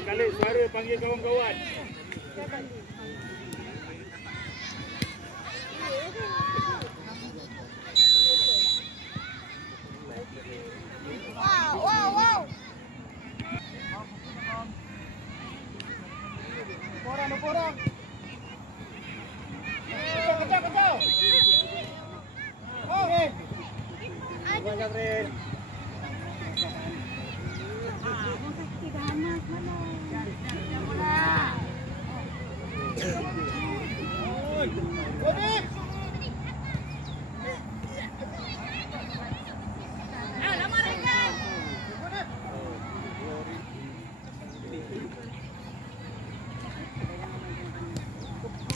Kalik suara panggil kawan-kawan. Wow. Korang. Kacau. Oh, hey. Aduh. Gabriel.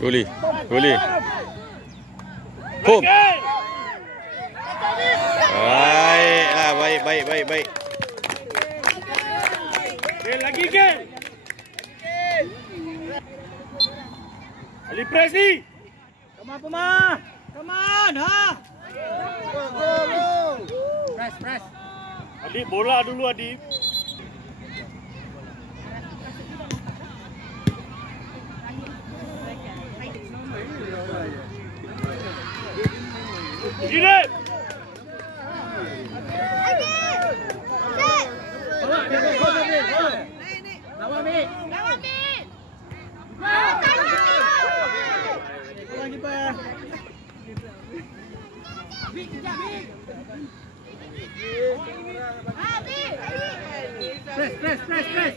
Boleh. Boom. Baik. Lagi Gel. Ali press ni. Come on, ha. Go. Press. Adik bola dulu Adik. Gilip.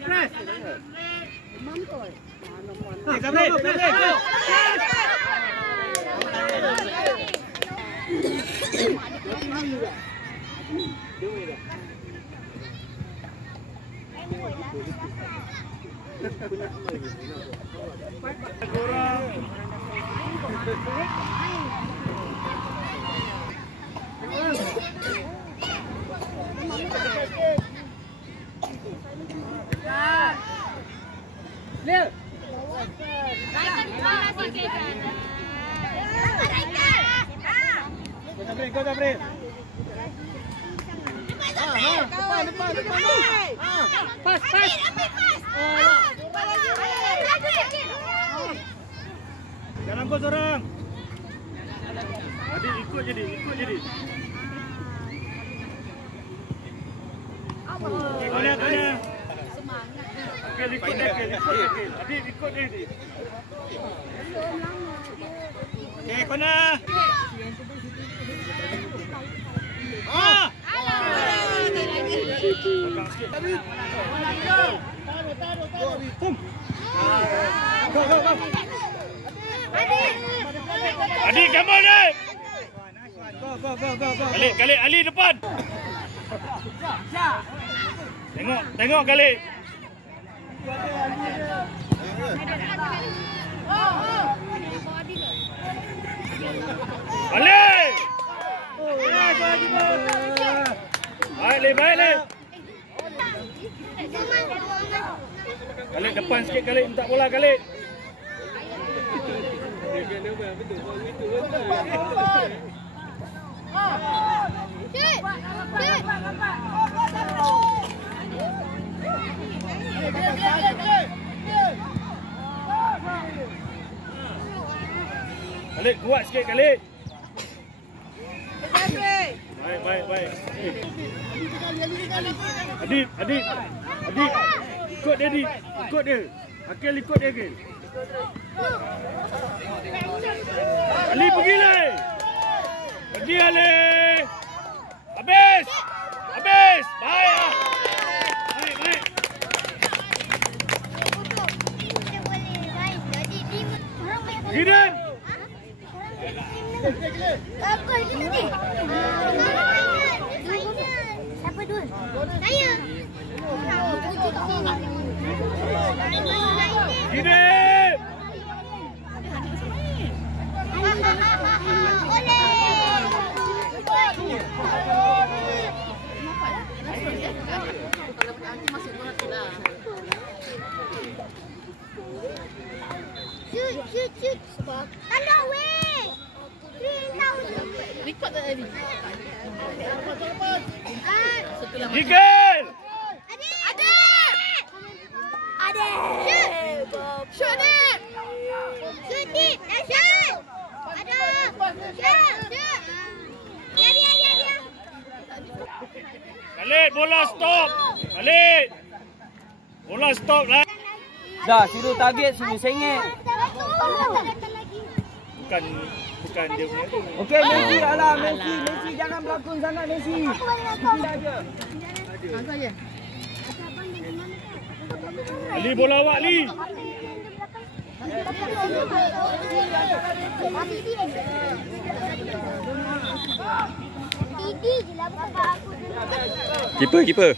Press. Mantap. Gabriel. Go Gabriel. Depan. Pas. Jangan kau seorang. Adik ikut jadi. Kau Semangat. Ikut dia. Adik ikut dia. Okey, kena. Adik, come on, Adik. Go. Kalik, Ali depan. Tengok Kalik. Balik. Baik. Kalik depan sikit Kalik, minta bola Kalik. Kalik kuat sikit Kalik. Baik. Adik. Ikut dia. Akil ikut dia Akil. Ali pergi le. Pergi Ali. Habis. Baik. Baik. Gideon. Apa ini? Siapa dulu? Saya. Gideon. Oleh. Tanda weh. Record tak tadi? Eagle! Ada. Shoot Dip. Shoot Dip. Shoot. Ada. Shoot. Dia. Khalid, bola stop. Khalid. Bola stop lah. Dah, suruh target, suruh sengit. Bukan dia punya tu. Okey, Messi lah. Messi jangan berlakon sangat, Messi. Kita aja. Angkat je. Ali, bola awak, Ali. Didi je lah bapak aku. Keeper.